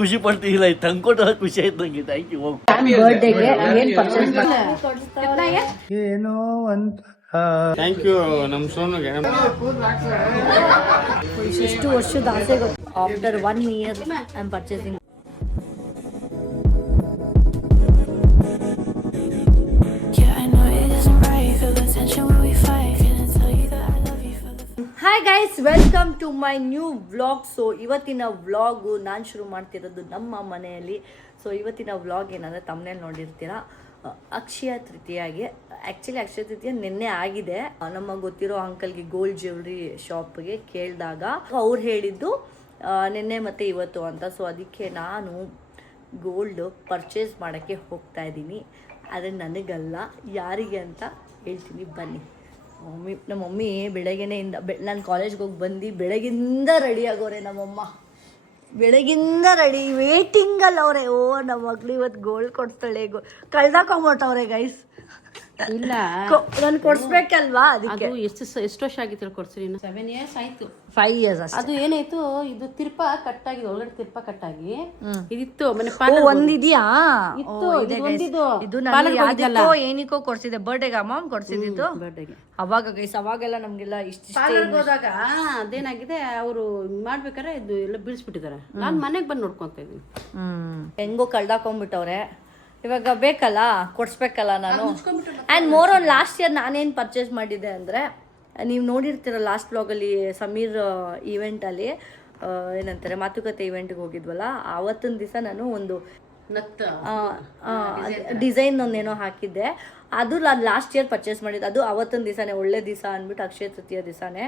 ಖುಷಿ ಪಡ್ತಿಲ್ಲ ತಂದ್ಕೊಟ್ಟ ಖುಷಿ ಆಯ್ತು ನಂಗೆ. Thank you. ಬರ್ಡೇಗೆ ಏನ್ ಪರ್ಚೇಸ್ ಏನೋ ಅಂತ ಥ್ಯಾಂಕ್ ಯು ನಮ್ಮ ಸೋನುಗೆ. ಇಷ್ಟು ವರ್ಷದ ಆಸೆ ಗೊತ್ತು. After 1 year I am purchasing. Hi guys, welcome to my new vlog. So ಇವತ್ತಿನ ವ್ಲಾಗು ನಾನು ಶುರು ಮಾಡ್ತಿರೋದು ನಮ್ಮ ಮನೆಯಲ್ಲಿ. ಸೊ ಇವತ್ತಿನ ವ್ಲಾಗ್ ಏನಂದರೆ ತಮ್ಮನೇಲಿ ನೋಡಿರ್ತೀರಾ, ಅಕ್ಷಯ ತೃತೀಯಾಗೆ. ಆ್ಯಕ್ಚುಲಿ ಅಕ್ಷಯ ತೃತೀಯ ನಿನ್ನೆ ಆಗಿದೆ. ನಮ್ಮ ಗೊತ್ತಿರೋ ಅಂಕಲ್ಗೆ ಗೋಲ್ಡ್ ಜ್ಯುವೆಲ್ರಿ ಶಾಪ್ಗೆ ಕೇಳಿದಾಗ ಅವ್ರು ಹೇಳಿದ್ದು ನಿನ್ನೆ ಮತ್ತು ಇವತ್ತು ಅಂತ. ಸೊ ಅದಕ್ಕೆ ನಾನು ಗೋಲ್ಡ್ ಪರ್ಚೇಸ್ ಮಾಡೋಕ್ಕೆ ಹೋಗ್ತಾ ಇದ್ದೀನಿ. ಆದರೆ ನನಗಲ್ಲ, ಯಾರಿಗೆ ಅಂತ ಹೇಳ್ತೀನಿ ಬನ್ನಿ. ನಮ್ಮ ಮಮ್ಮಿ ಬೆಳಗ್ಗೆನೆಯಿಂದ ನಾನು ಕಾಲೇಜ್ಗೆ ಹೋಗಿ ಬಂದು ಬೆಳಗಿಂದ ರೆಡಿ ಆಗೋರೆ. ನಮ್ಮಮ್ಮ ಬೆಳಗಿಂದ ರೆಡಿ ವೇಟಿಂಗಲ್ಲಿ ಅವರೇ. ಓ ನಮ್ಮ ಮಕ್ಳು ಇವತ್ತು ಗೋಲ್ಡ್ ಕೊಡ್ತಾಳೆ, ಕಳ್ದಾಕೊಂಬಿಟ್ಟವ್ರೆ ಗೈಸ್. ಇಲ್ಲ ನಾನು ಕೊಡ್ಸ್ಬೇಕಲ್ವಾ, ಅದಕ್ಕೆ. ಎಷ್ಟು ವರ್ಷ ಆಗಿತ್ತು ಕೊಡ್ಸಿರಿ? 7 years ಆಯ್ತು. 5 years ಅಷ್ಟೇ. ಅದು ಏನಾಯ್ತು, ಇದು ತಿರ್ಪ ಕಟ್ಟಾಗಿದೆ, ಒಳಗಡೆ ತಿರ್ಪ ಕಟ್ಟಾಗಿ ಇದಿತ್ತು. ಮನೆ ಒಂದಿದ್ಯಾ ಇತ್ತು, ಇದು ನಾನು ಏನಿಕೋ ಕೊಡ್ಸಿದ್ದೆ, ಬರ್ಡೇಗೆ ಅಮ್ಮ ಕೊಡ್ಸಿದ್ದು. ಬರ್ಡೇಗೆ ಅವಾಗ ಗೈಸ್, ಅವಾಗೆಲ್ಲ ನಮ್ಗೆಲ್ಲ ಇಷ್ಟ ಹೋದಾಗ ಅದೇನಾಗಿದೆ, ಅವರು ಮಾಡ್ಬೇಕಾರೆ ಇದು ಎಲ್ಲ ಬೀಳ್ಸ್ಬಿಟ್ಟಿದ್ದಾರೆ. ನಾನು ಮನೆಗೆ ಬಂದು ನೋಡ್ಕೊಂತ ಇದ್ದೀನಿ. ಹೆಂಗೋ ಕಳ್ದಾಕೊಂಡ್ಬಿಟ್ಟವ್ರೆ. ಇವಾಗ ಬೇಕಲ್ಲ, ಕೊಡ್ಸ್ಬೇಕಲ್ಲ ನಾನು. And more on last year ನಾನೇನು ಪರ್ಚೇಸ್ ಮಾಡಿದ್ದೆ ಅಂದರೆ, ನೀವು ನೋಡಿರ್ತೀರ ಲಾಸ್ಟ್ ಬ್ಲಾಗಲ್ಲಿ ಸಮೀರ್ ಈವೆಂಟಲ್ಲಿ ಏನಂತಾರೆ ಮಾತುಕತೆ ಈವೆಂಟ್ಗೆ ಹೋಗಿದ್ವಲ್ಲ, ಆವತ್ತಿನ ದಿವಸ ನಾನು ಒಂದು ಡಿಸೈನ್ ಒಂದೇನೋ ಹಾಕಿದ್ದೆ. ಅದು ನಾನು ಲಾಸ್ಟ್ ಇಯರ್ ಪರ್ಚೇಸ್ ಮಾಡಿದ್ದು. ಅದು ಅವತ್ತಿನ ದಿವಸನೇ, ಒಳ್ಳೆ ದಿವಸ ಅಂದ್ಬಿಟ್ಟು ಅಕ್ಷಯ ತೃತೀಯ ದಿವಸನೇ.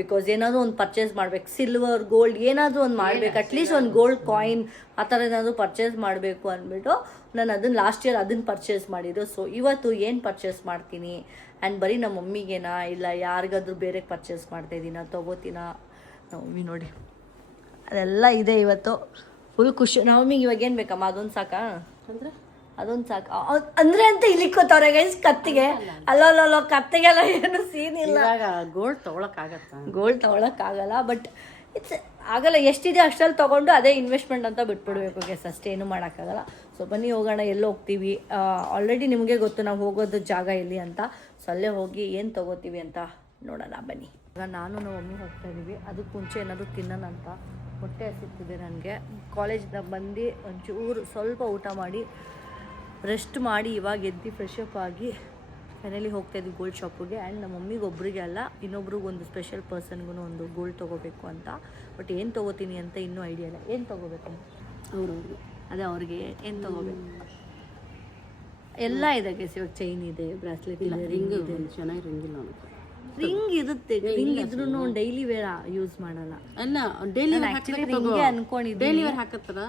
ಬಿಕಾಸ್ ಏನಾದರೂ ಒಂದು ಪರ್ಚೇಸ್ ಮಾಡ್ಬೇಕು, ಸಿಲ್ವರ್ ಗೋಲ್ಡ್ ಏನಾದರೂ ಒಂದು ಮಾಡ್ಬೇಕು, ಅಟ್ಲೀಸ್ಟ್ ಒಂದು ಗೋಲ್ಡ್ ಕಾಯಿನ್ ಆ ಥರ ಏನಾದರೂ ಪರ್ಚೇಸ್ ಮಾಡಬೇಕು ಅಂದ್ಬಿಟ್ಟು ನಾನು ಅದನ್ನು ಲಾಸ್ಟ್ ಇಯರ್ ಅದನ್ನು ಪರ್ಚೇಸ್ ಮಾಡಿದ್ದು. ಸೊ ಇವತ್ತು ಏನು ಪರ್ಚೇಸ್ ಮಾಡ್ತೀನಿ, ಆ್ಯಂಡ್ ಬರೀ ನಮ್ಮ ಮಮ್ಮಿಗೇನಾ ಇಲ್ಲ ಯಾರಿಗಾದ್ರೂ ಬೇರೆ ಪರ್ಚೇಸ್ ಮಾಡ್ತಾಯಿದ್ದೀನ, ತೊಗೋತೀನಾ ಮಮ್ಮಿ ನೋಡಿ ಅದೆಲ್ಲ ಇದೆ ಇವತ್ತು. ಫುಲ್ ಖುಷಿ. ನವಮಿಗೆ ಇವಾಗ ಏನು ಬೇಕಮ್ಮ, ಅದೊಂದು ಸಾಕಾ? ಅಂದರೆ ಅದೊಂದು ಸಾಕು ಅಂದರೆ ಅಂತ ಇಲ್ಲಿಕ್ಕೋತವ್ರೆ ಗೈಸ್ ಕತ್ತಿಗೆ. ಅಲ್ಲೋ ಕತ್ತಿಗೆಲ್ಲ ಏನು ಸೀನ್ ಇಲ್ಲ. ಗೋಲ್ಡ್ ತೊಗೊಳಕ್ಕಾಗತ್ತ? ಗೋಲ್ಡ್ ತೊಗೊಳಕ್ಕಾಗಲ್ಲ, ಬಟ್ ಇಟ್ಸ್ ಆಗಲ್ಲ. ಎಷ್ಟಿದೆ ಅಷ್ಟರಲ್ಲಿ ತೊಗೊಂಡು ಅದೇ ಇನ್ವೆಸ್ಟ್ಮೆಂಟ್ ಅಂತ ಬಿಟ್ಬಿಡ್ಬೇಕು ಗೈಸ್, ಅಷ್ಟೇನು ಮಾಡೋಕ್ಕಾಗಲ್ಲ. ಸೊ ಬನ್ನಿ ಹೋಗೋಣ. ಎಲ್ಲಿ ಹೋಗ್ತೀವಿ, ಆಲ್ರೆಡಿ ನಿಮಗೆ ಗೊತ್ತು ನಾವು ಹೋಗೋದು ಜಾಗ ಎಲ್ಲಿ ಅಂತ. ಸೊ ಅಲ್ಲೇ ಹೋಗಿ ಏನು ತೊಗೋತೀವಿ ಅಂತ ನೋಡೋಣ ಬನ್ನಿ. ಈಗ ನಾನು ನಮ್ಮ ಮಮ್ಮಿ ಹೋಗ್ತಾ ಇದ್ದೀವಿ. ಅದಕ್ಕೆ ಮುಂಚೆ ಏನಾದರೂ ತಿನ್ನೋಣ ಅಂತ ಹೊಟ್ಟೆ ಹಸಿತಿದೆ ನನಗೆ. ಕಾಲೇಜಿಂದ ಬಂದು ಒಂಚೂರು ಸ್ವಲ್ಪ ಊಟ ಮಾಡಿ ರೆಸ್ಟ್ ಮಾಡಿ ಇವಾಗ ಎದ್ದು ಫ್ರೆಶ್ ಅಪ್ ಆಗಿ ಫೈನಲಿ ಹೋಗ್ತಾಯಿದ್ವಿ ಗೋಲ್ಡ್ ಶಾಪಿಗೆ. ಆ್ಯಂಡ್ ನಮ್ಮ ಮಮ್ಮಿಗೆ ಒಬ್ರಿಗೆ ಅಲ್ಲ, ಇನ್ನೊಬ್ರಿಗೆ ಒಂದು ಸ್ಪೆಷಲ್ ಪರ್ಸನ್ಗೂ ಒಂದು ಗೋಲ್ಡ್ ತೊಗೋಬೇಕು ಅಂತ. ಬಟ್ ಏನು ತೊಗೋತೀನಿ ಅಂತ ಇನ್ನೂ ಐಡಿಯಾ ಇಲ್ಲ. ಏನು ತೊಗೋಬೇಕು ಅವ್ರಿಗೆ, ಅದೇ ಅವ್ರಿಗೆ ಏನು ತೊಗೋಬೇಕು ಎಲ್ಲ ಇದೆ ಗೈಸ್. ಇವಾಗ ಚೈನ್ ಇದೆ, ಬ್ರಾಸ್ಲೆಟ್ ಇದೆ, ರಿಂಗ್ ಇದೆ. ಚೆನ್ನಾಗಿ ರಿಂಗ್ ಇಲ್ಲ, ರಿಂಗ್ ಇರುತ್ತೆ. ರಿಂಗ್ ಇದ್ರೂ ಡೈಲಿ ವೇರ್ ಯೂಸ್ ಮಾಡಲ್ಲ. ಅಲ್ಲ ಡೈಲಿ ಆ್ಯಕ್ಚುಲಿ ರಿಂಗೆ ಅನ್ಕೊಂಡಿದ್ದೆ. ಡೈಲಿ ವೇರ್ ಹಾಕತ್ತಾರ.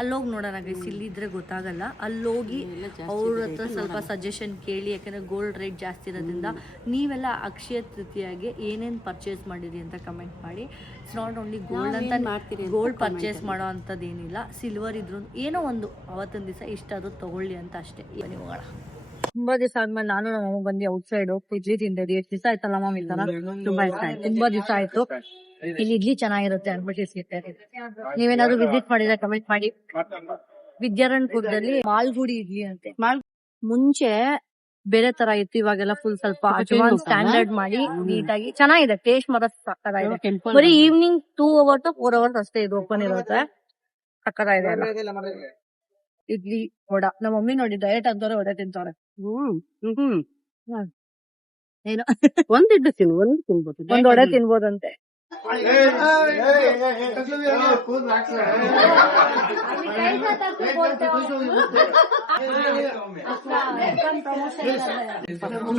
ಅಲ್ಲೋಗಿ ನೋಡೋಣ ಗೈಸ್, ಇಲ್ಲಿದ್ರೆ ಗೊತ್ತಾಗಲ್ಲ. ಅಲ್ಲೋಗಿ ಅವ್ರ ಹತ್ರ ಸ್ವಲ್ಪ ಸಜೆಷನ್ ಕೇಳಿ, ಯಾಕಂದರೆ ಗೋಲ್ಡ್ ರೇಟ್ ಜಾಸ್ತಿ ಇರೋದ್ರಿಂದ. ನೀವೆಲ್ಲ ಅಕ್ಷಯ ತೃತೀಯಾಗೆ ಏನೇನು ಪರ್ಚೇಸ್ ಮಾಡಿರಿ ಅಂತ ಕಮೆಂಟ್ ಮಾಡಿ. ಇಟ್ಸ್ ನಾಟ್ ಓನ್ಲಿ ಗೋಲ್ಡ್ ಅಂತ ಮಾಡ್ತೀರಿ, ಗೋಲ್ಡ್ ಪರ್ಚೇಸ್ ಮಾಡೋ ಅಂಥದ್ದು ಏನಿಲ್ಲ. ಸಿಲ್ವರ್ ಇದ್ರು ಏನೋ ಒಂದು ಅವತ್ತಿನ ದಿವಸ ಇಷ್ಟ ಅದು ತೊಗೊಳ್ಳಿ ಅಂತ ಅಷ್ಟೇ. ಬನ್ನಿ ಹೋಗೋಣ. ತುಂಬಾ ದಿವಸ ಆದ್ಮೇಲೆ ನಾನು ನಮ್ಮ ಅಮ್ಮ ಬಂದು ಔಟ್ ಸೈಡ್ ಇಡ್ಲಿ ತಿಂದಿದ್ವಿ. ಎಷ್ಟು ದಿವಸ ಆಯ್ತಲ್ಲ ಮಮ್ಮಿ ತರ, ತುಂಬಾ ಇಷ್ಟ ಆಯ್ತು. ತುಂಬಾ ದಿವಸ ಆಯ್ತು. ಇಲ್ಲಿ ಇಡ್ಲಿ ಚೆನ್ನಾಗಿರುತ್ತೆ ಅನ್ಬಿಟ್ಟು ಸಿಗ್ತಾರೆ. ನೀವೇನಾದ್ರು ವಿಸಿಟ್ ಮಾಡಿದ್ರೆ ಕಮೆಂಟ್ ಮಾಡಿ. ವಿದ್ಯಾರಣ್ಯಪುರದಲ್ಲಿ ಮಾಲ್ಗುಡಿ ಇಡ್ಲಿ ಅಂತೆ. ಮುಂಚೆ ಬೇರೆ ತರ ಇತ್ತು, ಇವಾಗೆಲ್ಲ ಫುಲ್ ಸ್ವಲ್ಪ ಅಡ್ವಾನ್ಸ್ ಸ್ಟ್ಯಾಂಡರ್ಡ್ ಮಾಡಿ ನೀಟಾಗಿ ಚೆನ್ನಾಗಿದೆ. ಟೇಸ್ಟ್ ಮಾತ್ರ ಸಕ್ಕತ್ತಾಗಿದೆ. ಬರೀ ಈವ್ನಿಂಗ್ 2 hours to 4 hours ಅಷ್ಟೇ ಇದು ಓಪನ್ ಇರುತ್ತೆ. ಸಕ್ಕತ್ತಾಗಿದೆ ಅಲ್ಲ. ಇಡ್ಲಿ ವಡ. ನಮ್ಮ ಮಮ್ಮಿ ನೋಡಿ ಡಯಟ್ ಆಗ್ದವ್ರೆ ವಡೆ ತಿಂತವ್ರೆ. ಏನು ಒಂದ್ ಇಡ್ಲಿ ತಿನ್ಬೋದು, ಒಂದ್ ವಡೆ ತಿನ್ಬೋದಂತೆ.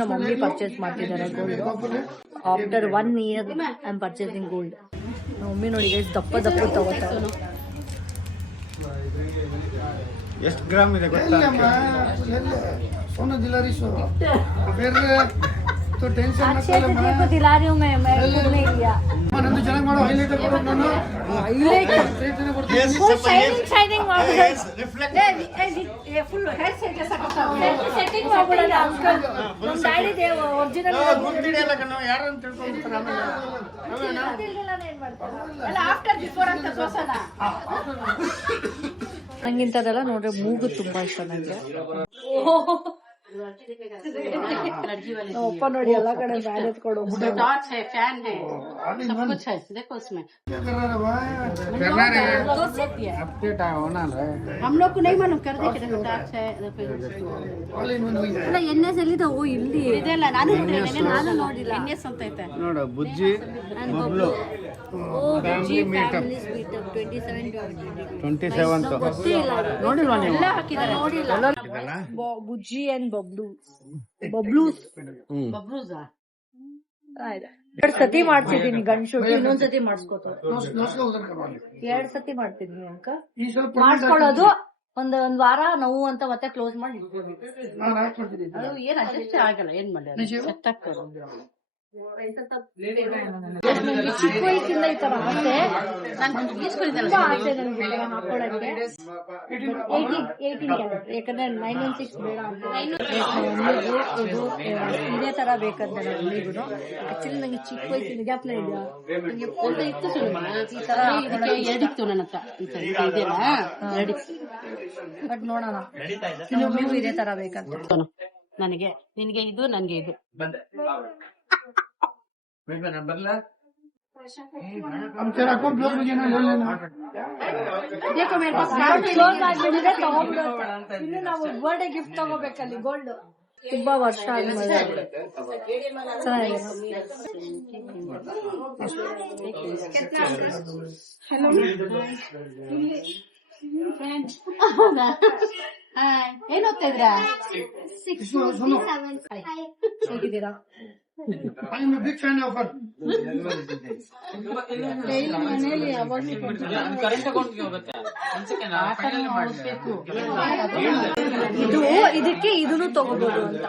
ನಮ್ಮ ಮಮ್ಮಿ ಪರ್ಚೇಸ್ ಮಾಡ್ತಿದ್ದಾರೆ gold. After 1 year I am purchasing gold. ನಮ್ಮ ಮಮ್ಮಿ ನೋಡಿ ದಪ್ಪ ತಗೋತಾರೆ. ಎಷ್ಟು ಗ್ರಾಮ್ ಇದೆ ಗೊತ್ತಾ? सोना दिलारी सो फिर तो टेंशन मत अक्षय तृतीया को दिला रही हूँ मैं खुद नहीं लिया. नंदू ಚೆನ್ನಾಗಿ ಮಾಡೋ ಹೈಲೈಟ್ ಕೊಡು. ನಾನು ಹೈಲೈಟ್ ಶೈನಿಂಗ್ ಸೆಟ್ಟಿಂಗ್ ಮಾಡ್ಬಿಡೋಣ ಅಂಕಲ್. ನಮ್ಮ ಡ್ಯಾಡಿ ಒರಿಜಿನಲ್ ಗುರ್ತಿಡಿಯಲ್ಲ ಕಣೋ, ಯಾರು ಅಂತ ತಿಳ್ಕೊಂಡ್ಬಿಡ್ತಾರೆ ಆಮೇಲೆ. ನಂಗಿಂತದೆಲ್ಲ ನೋಡ್ರೆ ಮೂಗು ತುಂಬಾ ಇಷ್ಟ ನಂಗೆ. ಅಪ್ಪ ನೋಡಿ ಎಲ್ಲಾ ಕಡೆ ಬ್ಯಾಗ್ ಎತ್ಕೊಂಡು टॉर्च है, फैन है, सब कुछ है, देखो उसमें। अपडेट होना है। हम लोग को नहीं मालूम, कर दे कि देखो टॉर्च है। ಅಲ್ಲ NS ಎಲ್ಲಿದೆ? ಓ ಇಲ್ಲಿ ಇದೆಲ್ಲ ನಾನು ನೋಡಿಲ್ಲ. NS ಅಂತ ಐತೆ. ನೋಡು ಬುಜ್ಜಿ ಬಬ್ಲು ಓ ಬುಜ್ಜಿ ಫ್ಯಾಮಿಲಿ ಸ್ವೀಟ್ 27 ಗೊತ್ತೇ ಇಲ್ಲ. ನೋಡಿಲ್ವಾ ನೀವು? ಎಲ್ಲ ಹಾಕಿದ್ದಾರೆ. ನೋಡಿಲ್ಲ. ಬುಜ್ಜಿ ಅಂಡ್ ಬಬ್ಲೂಸ್ ಬಬ್ರೂಸಾ? ಎರಡ್ ಸತಿ ಮಾಡ್ತಿದ್ದೀನಿ ಗಂಡು ಇನ್ನೊಂದ್ ಸತಿ ಮಾಡಿಸ್ಕೋತಾರೆ. 2 ಸತಿ ಮಾಡ್ತಿದ್ದೀನಿ ಅಕ್ಕ. ಮಾಡ್ಕೊಳ್ಳೋದು ಒಂದ್ ವಾರ ನೋವು ಅಂತ ಮತ್ತೆ ಕ್ಲೋಸ್ ಮಾಡಿ ಅದು ಏನ್ ಅಡ್ಜಸ್ಟ್ ಆಗಲ್ಲ, ಏನ್ ಮಾಡಿ ಸೆಟ್ ಆಗ್ತದೆ. ಚಿಕ್ಕ ವಯಸ್ಸಿಂದ ಈ ತರ ಆಸೆ ನಾನು ಈಸ್ಕೊಂಡಿದ್ದಲ್ಲ, ತುಂಬಾ ಆಸೆ ನನ್ಗೆ ಈ ತರ ಹಾಕೊಳಕ್ಕೆ. 18 ಕ್ಯಾರೆಟ್ ಯಾಕಂದ್ರೆ 916 ಬೇಡ ಅಂತ ಇದು ಇದೇ ತರ ಬೇಕಂತ ನನ್ಗೂ. ಆಕ್ಚುಲಿ ನಂಗೆ ಚಿಕ್ಕ ವಯಸ್ಸಿನ ಜ್ಞಾಪನ ಇದೆಯಾ? ನಂಗೆ ಫೋಟೋ ಇತ್ತು ಸುಮ್ಮನೆ ಈ ತರ. ಇದಕ್ಕೆ ಎರಡಿತ್ತು ನನ್ನ ಹತ್ರ, ಈ ತರ ಇದೆಯಲ್ಲ ಎರಡಿತ್ತು. ಬಟ್ ನೋಡೋಣ ಇನ್ನೊಬ್ರಿಗೂ ಇದೇ ತರ ಬೇಕಂತ. ನನಗೆ ನಿನ್ಗೆ ಇದು, ನನ್ಗೆ ಇದು. हम तेरा कौन ब्लॉग मुझे ना ले लेना। देखो मेरे पास ಕ್ಲೋಸ್ ಆಗ್ಬಿಟ್ಟಿದೆ, ತಗೊಂಡ್ಬಿಡುತ್ತೆ. ಇನ್ನು ನಾವು ಬರ್ಡೇ ಗಿಫ್ಟ್ ತಗೋಬೇಕಲ್ಲಿ ಗೋಲ್ಡ್. ತುಂಬಾ ವರ್ಷ ಆದ್ಮೇಲೆ ಏನ್ ಓದ್ತಾ ಇದ್ರಾ? ಹೇಗಿದ್ದೀರಾ? I am a big fan of her. Daily ಮನೇಲಿ ಯಾವಾಗ್ಲೂ ಇದು ಇದಕ್ಕೆ ಇದನ್ನು ತಗೋಬಹುದು ಅಂತ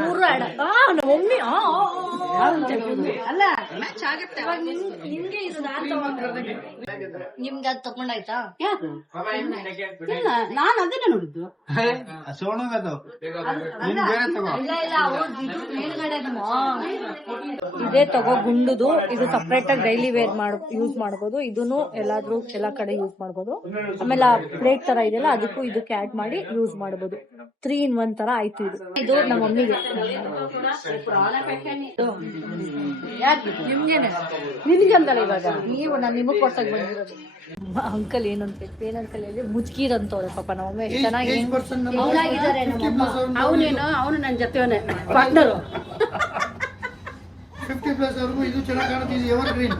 ಮೂರು ಒಮ್ಮೆ ಅಲ್ಲ ಮ್ಯಾಚ್ ಆಗುತ್ತೆ. ನಿಮ್ಗೆ ಇದು ನಾನ್ ತಗೊಂಡಿರ್ಬೇಕು. ನಿಮ್ಗೆ ಅದು ತಗೊಂಡಾಯ್ತಾ? ಯಾರು? ಇಲ್ಲ, ನಾನು ಅದನ್ನೇ ನೋಡಿದ್ದು. ಸೋಣಗದು ಇಲ್ಲ ಅವ್ರು ಇದು ಮೇಲ್ಗಡೆ ಇದೇ ತಗೋ ಗುಂಡುದು. ಇದು ಸಪ್ರೇಟ್ ಆಗಿ ಡೈಲಿ ವೇರ್ ಯೂಸ್ ಮಾಡಬಹುದು. ಇದನ್ನು ಎಲ್ಲಾದ್ರೂ ಎಲ್ಲಾ ಕಡೆ ಯೂಸ್ ಮಾಡಬಹುದು. ಆಮೇಲೆ ಆ ಪ್ಲೇಟ್ ತರ ಇದೆಯಲ್ಲ ಅದಕ್ಕೂ ಇದಕ್ಕೆ ಆಡ್ ಮಾಡಿ ಯೂಸ್ ಮಾಡಬಹುದು. 3 in 1 ತರ ಆಯ್ತು. ಇದು ನಮ್ಮ ಮಮ್ಮಿಗೆ. ನಿಮ್ಗೇನೆ? ನಿನ್ಗಂತಲ್ಲ ಇವಾಗ. ನೀವು ನಾನು ನಿಮಗ್ ಕೊಡ್ಸಕ್ ಬಂದಿರೋದು. ಅಂಕಲ್ ಏನಂತ ಏನಂಕಲ್ ಹೇಳಿ ಮುಚ್ಕಿರಂತವ್ರೆ ಪಾಪ. ನಮ್ಮಮ್ಮ ಎಷ್ಟು ಚೆನ್ನಾಗಿ ಹೆಂಗಾಗಿದ್ದಾರೆ ನಮ್ಮಮ್ಮ. ಅವನು ನನ್ನ ಜೊತೆವನೇ ಪಾರ್ಟ್ನರು. 50+ ಅವ್ರಿಗೂ ಇದು ಚೆನ್ನಾಗಿ ಕಾಣುತ್ತಿದೆ, ಎವರ್ ಗ್ರೀನ್.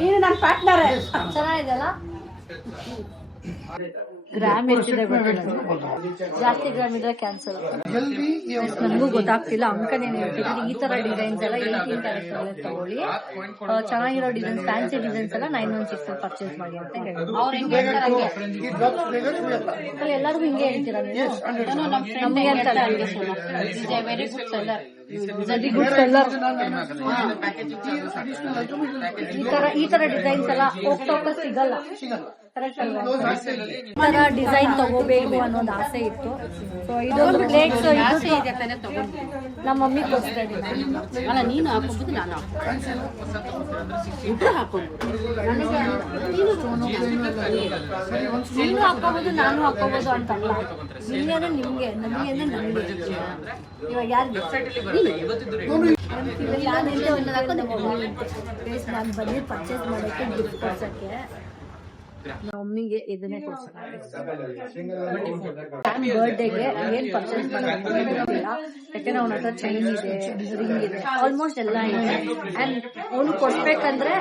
ನೀನು ನನ್ನ ಪಾರ್ಟ್ನರೇ. ಚೆನ್ನಾಗಿದೆಲ್ಲ. ಗ್ರಾಮ್ ಎಷ್ಟಿದೆ ಗೊತ್ತಿಲ್ಲ. ಜಾಸ್ತಿ ಗ್ರಾಮ್ ಇದ್ರೆ ಕ್ಯಾನ್ಸಲ್. ಜಲ್ದಿ ನನಗೂ ಗೊತ್ತಾಗ್ತಿಲ್ಲ. ಅಂಕಲ್ ಏನ್ ಹೇಳ್ತಿದ್ರು, ಈ ತರ ಡಿಸೈನ್ಸ್ ಎಲ್ಲ 18 ಕ್ಯಾರೆಟ್ ತಗೊಳ್ಳಿ, ಚೆನ್ನಾಗಿರೋ ಡಿಸೈನ್ಸ್, ಫ್ಯಾನ್ಸಿ ಡಿಸೈನ್ಸ್ ಎಲ್ಲ 916 ಪರ್ಚೇಸ್ ಮಾಡಿ ಅಂತ ಹೇಳಿದ್ರು. ಅವ್ರು ಹೆಂಗೆ ಎಲ್ಲರಿಗೂ ಹಿಂಗೆ ಹೇಳ್ತೀರಾ ನೀವು? ನಮಗೆ ಅಂತ very good seller. Very good seller. ಈ ತರ ಡಿಸೈನ್ಸ್ ಎಲ್ಲ ಹೋಗ್ತಾ ಸಿಗಲ್ಲ. ಕರೆಕ್ಟ್ ಅಲ್ವಾ? ಈ ತರ ಡಿಸೈನ್ ತಗೋಬೇಕು ಅನ್ನೋದು ಆಸೆ ಇತ್ತು. ಸೊ ಇದೊಂದು ಪ್ಲೇಟ್ಸ್ ನಮ್ಮ ಮಮ್ಮಿ ಕೊಡ್ತಾ ಇದ್ದೀನಿ. ಅಲ್ಲ, ನೀನು ಹಾಕೋಬಹುದು, ನಾನು ಇಬ್ಬರು ಹಾಕೋಬಹುದು. ನೀನು ಹಾಕೋಬಹುದು, ನಾನು ಹಾಕೋಬಹುದು ಅಂತಲ್ಲ. ನಿಮ್ಗೆ ಅಂದ್ರೆ ನಿಮ್ಗೆ, ನಮ್ಗೆ ಅಂದ್ರೆ ನಮ್ಗೆ. ಇವಾಗ ಯಾರು ನಾನು ಬನ್ನಿ ಪರ್ಚೇಸ್ ಮಾಡೋಕ್ಕೆ ಗಿಫ್ಟ್ ಕೊಡ್ಸಕ್ಕೆ ನಮ್ಮ ಮಮ್ಮಿಗೆ ಇದನ್ನೇ ಕೊಡ್ಸೋಣ. ಬರ್ಡೇಗೆ ಏನ್ ಪರ್ಚೇಸ್ ಮಾಡೋದಿಲ್ಲ, ಯಾಕಂದ್ರೆ ಅವನ ಹತ್ರ ಚೈನ್ ಇದೆ, ರಿಂಗ್ ಇದೆ, ಆಲ್ಮೋಸ್ಟ್ ಎಲ್ಲ ಇದೆ. ಅಂಡ್ ಅವನು ಕೊಡ್ಬೇಕಂದ್ರೆ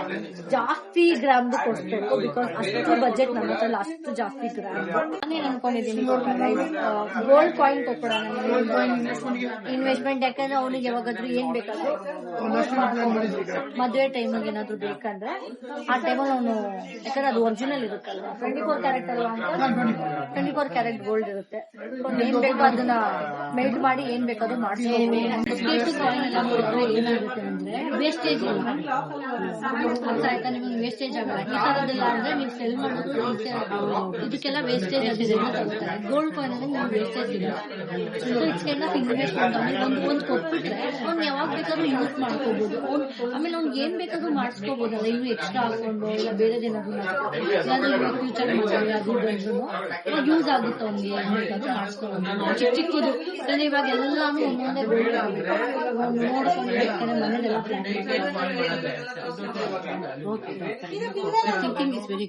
ಜಾಸ್ತಿ ಗ್ರಾಮ್ದು ಕೊಡ್ಸ್ಬೇಕು. ಬಿಕಾಸ್ ಅಷ್ಟು ಬಜೆಟ್ ನನ್ನ ಹತ್ರ ಅಷ್ಟು ಜಾಸ್ತಿ ಗ್ರಾಮ್. ನಾನೇನ್ ಅನ್ಕೊಂಡಿದ್ದೀನಿ ಗೋಲ್ಡ್ ಕಾಯಿನ್ ಕೊಟ್ಬಿಡೋಣ ಇನ್ವೆಸ್ಟ್ಮೆಂಟ್. ಯಾಕಂದ್ರೆ ಅವನಿಗೆ ಯಾವಾಗಾದ್ರೂ ಏನ್ ಬೇಕಾದ್ರೂ ಮದುವೆ ಟೈಮಿಗೆ ಏನಾದ್ರು ಬೇಕಂದ್ರೆ ಆ ಟೈಮಲ್ಲಿ ಅವನು, ಯಾಕಂದ್ರೆ ಅದು ಒರಿಜಿನಲ್ ಇರುತ್ತಲ್ವಾ 24 ಕ್ಯಾರೆಟ್ ಅಲ್ವಾ ಅಂತ 24 ಕ್ಯಾರೆಟ್ ಗೋಲ್ಡ್ ಇರುತ್ತೆ. ಏನ್ ಬೇಕೋ ಅದನ್ನ ಮೆಲ್ಟ್ ಮಾಡಿ ಏನ್ ಬೇಕಾದ್ರೂ ಮಾಡ್ಸ್ಕೊಬೋದು. ಏನಾಗುತ್ತೆ ಅಂದ್ರೆ ವೇಸ್ಟೇಜ್ ಇಲ್ಲ, ಅರ್ಥ ಆಯ್ತಾ? ನಿಮಗೆ ವೇಸ್ಟೇಜ್ ಆಗಲ್ಲ. ಈ ತರದೆಲ್ಲ ಅಂದ್ರೆ ನೀವು ಸೆಲ್ ಮಾಡೋದು ಇದಕ್ಕೆಲ್ಲ ವೇಸ್ಟೇಜ್ ಆಗಿದೆ ತಗೋತಾರೆ. ಗೋಲ್ಡ್ ಕಾಯಿನ್ ಅಂದ್ರೆ ನಿಮ್ಗೆ ವೇಸ್ಟೇಜ್ ಇಲ್ಲ. So it's kind of investment. ಒಂದು ಕೊಟ್ಬಿಟ್ರೆ ಅವ್ನು ಯಾವಾಗ ಬೇಕಾದ್ರೂ ಯೂಸ್ ಮಾಡ್ಕೋಬಹುದು. ಆಮೇಲೆ ಅವ್ನಿಗೆ ಏನ್ ಬೇಕಾದ್ರೂ ಮಾಡಿಸ್ಕೋಬಹುದಲ್ಲ, ಇನ್ನು ಎಕ್ಸ್ಟ್ರಾ ಹಾಕೊಂಡು ಇಲ್ಲ ಬೇರೆ ಏನಾದ್ರು ಫ್ಯೂಚರ್ ಅದು ಇವಾಗ ಯೂಸ್ ಆಗುತ್ತೆ. ಅವ್ನಿಗೆ ಏನ್ ಬೇಕಾದ್ರೂ ಮಾಡಿಸ್ಕೋಬಹುದು. ಚಿಕ್ಕ ಚಿಕ್ಕದು ಇವಾಗ ಎಲ್ಲಾನು ಒಂದೊಂದೇ ಗೋಲ್ಡ್ ಆಗಬೇಕು. ನೋಡ್ಕೊಂಡು ಬೇಕಾದ್ರೆ ಮನೇಲೆಲ್ಲ thinking is very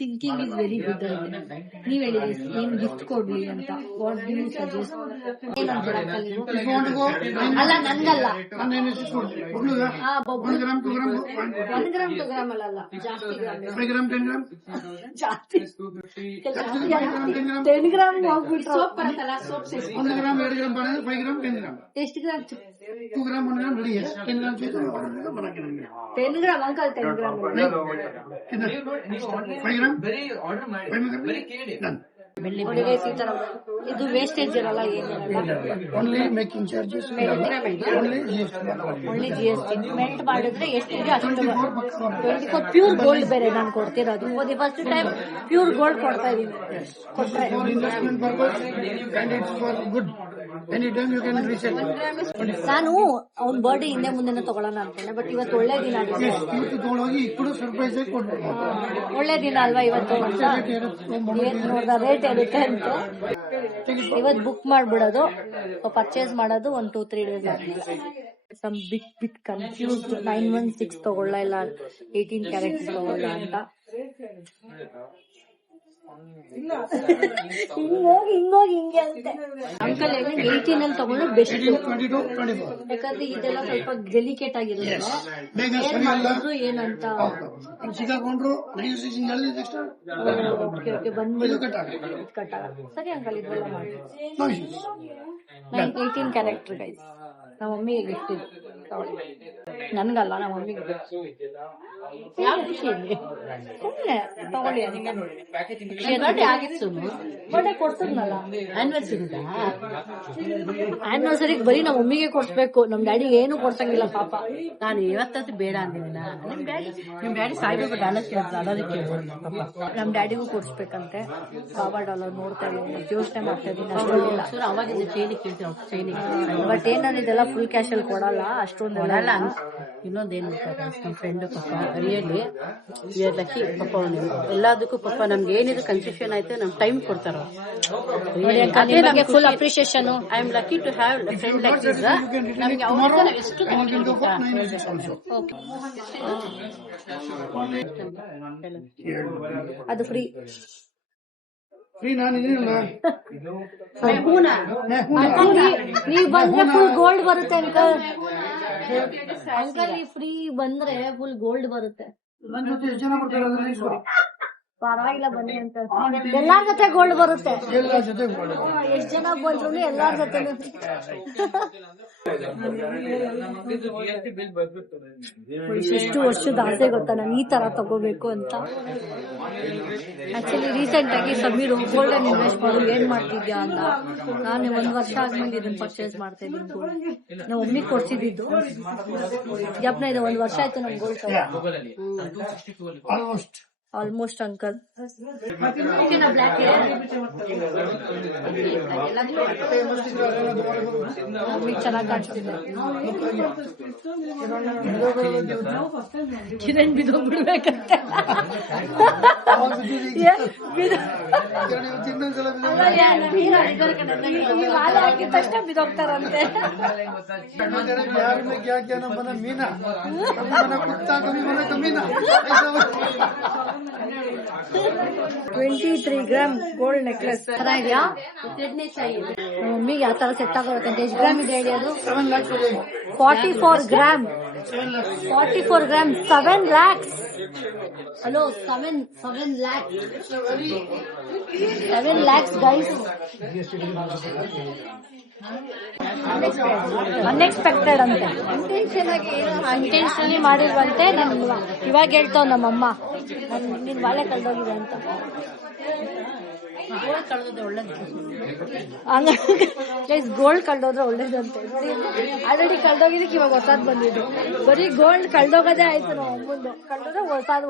thinking is very good. ನೀವ್ ಹೇಳಿದ್ರಿ ಏನ್ ಗಿಫ್ಟ್ ಕೊಡ್ಲಿ ಅಂತ. What do you suggest? ಅಲ್ಲ ನನ್ಗಲ್ಲ, 1 ಗ್ರಾಮ್ 2 ಗ್ರಾಮ್ ಅಲ್ಲ, ಜಾಸ್ತಿ ಗ್ರಾಮ್, 5 ಗ್ರಾಮ್ 10 ಗ್ರಾಮ್ ಜಾಸ್ತಿ 10 ಗ್ರಾಮ್ ಹೋಗ್ಬಿಟ್ಟು 1 ಗ್ರಾಮ್ 2 ಗ್ರಾಮ್ 5 ಗ್ರಾಮ್ 10 ಗ್ರಾಮ್ ಎಷ್ಟು gram? 2 gram 1 gram ready. 10 gram 10 gram uncle 10 gram 5 gram ಇದು ವೇಸ್ಟೇಜ್ ಇರಲ್ಲ, ಏನಿರಲ್ಲ. Only making charges, only GST. Melt ಮಾಡಿದ್ರೆ ಎಷ್ಟಿದೆ ಅಷ್ಟು 24 ಪ್ಯೂರ್ ಗೋಲ್ಡ್ ಬೇರೆ ನಾನು ಕೊಡ್ತಿರೋದು. ಫಸ್ಟ್ ಟೈಮ್ ಪ್ಯೂರ್ ಗೋಲ್ಡ್ ಕೊಡ್ತಾ ಇದೀನಿ. ಕೊಟ್ರೆ investment purpose and it's for good. Any time you can resell. ನಾನು ಅವ್ನ ಬರ್ಡೇ ಹಿಂದೆ ಮುಂದೆ ತಗೊಳ್ಳೋಣ ಅನ್ಕೊಂಡೆ, ಬಟ್ ಇವತ್ತು ಒಳ್ಳೆ ದಿನ ಆಗಿದೆ. ಇವತ್ತು ತಗೊಳ್ಳೋಗಿ ఇప్పుడు ಸರ್ಪ್ರೈಸ್ ಆಗಿ ಕೊಡ್ಬೇಕು. ಒಳ್ಳೆ ದಿನ ಅಲ್ವಾ ಇವತ್ತು ಅಂತ ನೋಡ್ದ ರೇಟ್ ಇರುತ್ತೆ ಅಂತ ಇವತ್ತು ಬುಕ್ ಮಾಡ್ಬಿಡೋದು, ಪರ್ಚೇಸ್ ಮಾಡೋದು 1-2-3 ಡೇಸ್ ಆಗಿದೆ. Some big confused. 916 ತಗೊಳ್ಳ ಇಲ್ಲ 18 ಕ್ಯಾರೆಟ್ ತಗೊಳ್ಳ ಅಂತ. ಹಿಂಗೋಗಿ ಹಿಂಗೆ ಅಂತೆ ಅಂಕಲ್. 18 ಅಲ್ಲಿ ತಗೊಂಡು ಬೆಸ್ಟ್, ಯಾಕಂದ್ರೆ ಇದೆಲ್ಲ ಸ್ವಲ್ಪ ಡೆಲಿಕೇಟ್ ಆಗಿರುತ್ತೆ. ಏನ್ ಮಾಡಿದ್ರು ಏನಂತ ಸಿಗಾಕೊಂಡ್ರು ಬಂದ್ಬಿಟ್ಟು ಕಟ್ಟಾಗ ಸರಿ ಅಂಕಲ್ ಇದೆಲ್ಲ ಮಾಡಿ. 18 ಕ್ಯಾರೆಕ್ಟರ್ ಗೈಸ್. ನಮ್ಮ ಮಮ್ಮಿಗೆ ಗಿಫ್ಟ್ ಇದು, ನನ್ಗಲ್ಲ ನಮ್ಮ ಮಮ್ಮಿಗೆ. ಯಾವ ಖುಷಿ ಇಲ್ಲಿ ತಗೊಳ್ಳಿ. ಬರ್ಡೇ ಕೊಡ್ಸದ್ನಲ್ಲ ಆನಿವರ್ಸರಿಗೆ ಬರೀ ನಮ್ಮ ಮಮ್ಮಿಗೆ ಕೊಡ್ಸ್ಬೇಕು, ನಮ್ ಡ್ಯಾಡಿಗೆ ಏನು ಕೊಡ್ಸಂಗಿಲ್ಲ ಪಾಪ. ನಾನು ಇವತ್ತಂತೂ ಬೇಡ ಅಂದಿಲ್ಲ. ನಿಮ್ ಡ್ಯಾಡಿ ಸಾಯಿಬಾಬಾ ಡಾಲರ್ ಕೇಳಿದ್ರು ಪಾಪ. ನಮ್ ಡ್ಯಾಡಿಗೂ ಕೊಡ್ಸ್ಬೇಕಂತೆ. ಬಾಬಾ ಡಾಲರ್ ನೋಡ್ತಾ ಇದೀನಿ, ಯೋಚನೆ ಮಾಡ್ತಾ ಇದೀನಿ. ಅವಾಗಿಂದ ಚೈನಿಗೆ ಕೇಳ್ತೀವಿ, ಚೈನಿಗೆ. ಬಟ್ ಏನ್ ಇದೆಲ್ಲ ಫುಲ್ ಕ್ಯಾಶ್ ಅಲ್ಲಿ ಕೊಡಲ್ಲ, ಅಷ್ಟೊಂದು ಕೊಡಲ್ಲ. ಇನ್ನೊಂದೇನು ನಮ್ಮ ಫ್ರೆಂಡ್ ಪಾಪ ರಿಯಲಿ ಲಕ್ಕಿ ಪಾಪ. ಎಲ್ಲದಕ್ಕೂ ಪಾಪ ನಮ್ಗೆ ಏನಿದ್ರು ಕನ್ಸೆಷನ್ ಆಯ್ತು ನಮ್ ಟೈಮ್ ಕೊಡ್ತಾರ. Full appreciation. I am lucky to have friend like this. ನಮ್ಗೆ ಅವ್ರ ಎಷ್ಟು ಅದು ಫ್ರೀ. ನೀವ್ ಬಂದ್ರೆ ಫುಲ್ ಗೋಲ್ಡ್ ಬರುತ್ತೆ ಅಂಕಲ್. ಅಂಕಲ್ ನೀವು ಫ್ರೀ ಬಂದ್ರೆ ಫುಲ್ ಗೋಲ್ಡ್ ಬರುತ್ತೆ. ಪರವಾಗಿಲ್ಲ ಬನ್ನಿ ಅಂತ. ಎಲ್ಲಾರ ಜೊತೆ ಗೋಲ್ಡ್ ಬರುತ್ತೆ. ಎಷ್ಟ್ ಜನ ಬಂದ್ರು ಎಲ್ಲಾರ ಜೊತೆ. ಎಷ್ಟು ವರ್ಷದ ಆಸೆ ಗೊತ್ತಾ ನಾನು ಈ ತರ ತಗೋಬೇಕು ಅಂತ. ಆಕ್ಚುಲಿ ರೀಸೆಂಟ್ ಆಗಿ ಸಮೀರ್ ಗೋಲ್ಡನ್ ಇನ್ವೆಸ್ಟ್ ಮಾಡು ಏನ್ ಮಾಡ್ತಿದ್ಯಾ ಅಂತ. ನಾನು 1 ವರ್ಷ ಆದ್ಮೇಲೆ ಇದನ್ನ ಪರ್ಚೇಸ್ ಮಾಡ್ತಾ ಇದ್ದೀನಿ. ನಾವು ಒಮ್ಮಿಗೆ ಕೊಡ್ಸಿದ್ದು ಜಪ್ನ ಇದೆ. 1 ವರ್ಷ ಆಯ್ತು ನಮ್ ಗೋಲ್ಡ್ ಆಲ್ಮೋಸ್ಟ್ ಅಂಕಲ್. ಚೆನ್ನಾಗಿ ಕಾಣಿಸ್ತಿದೆ. ಕಿರಣ್ ಬಿದ್ದೋಗ್ಬಿಡ್ಬೇಕಂತೆ. ಹಾಕಿದ ತಕ್ಷಣ ಬಿದ್ದೋಗ್ತಾರಂತೆ. ಮೀನಾ 23 ಗ್ರಾಮ್ ಗೋಲ್ಡ್ ನೆಕ್ಲೆಸ್ ಚೆನ್ನಾಗಿದ್ಯಾ? ಮಮ್ಮಿಗೆ ಯಾವ ತರ ಸೆಟ್ ಆಗೋದಂತೆ. ಎಷ್ಟು ಗ್ರಾಮ್ ಇದೆ ಹೇಳಿ ಅದು? 7 lakhs 44 grams. 44 grams. 7 lakhs. Hello, 7 lakhs. 7 lakhs, guys. Unexpected ಅಂತೆ. ಇಂಟೆನ್ಷನಲಿ ಮಾಡಿರುವಂತೆ. ಇವಾಗ ಹೇಳ್ತಾವ್ ನಮ್ಮಮ್ಮ ನಿನ್ ಬಾಳೆ ಕಳ್ದೋಗಿದೆ ಅಂತ. ಗೋಲ್ಡ್ ಕಳ್ದೋದ್ರೆ ಒಳ್ಳೇದಂತೆ. ಆಲ್ರೆಡಿ ಕಳ್ದೋಗಿದ್ದಕ್ಕೆ ಇವಾಗ ಹೊಸಾದ್ ಬಂದಿದ್ದು. ಬರೀ ಗೋಲ್ಡ್ ಕಳ್ದೋಗೋದೇ ಆಯ್ತು. ನಾವು ಅಮ್ಮಂದು ಕಳ್ದೋದ್ರೆ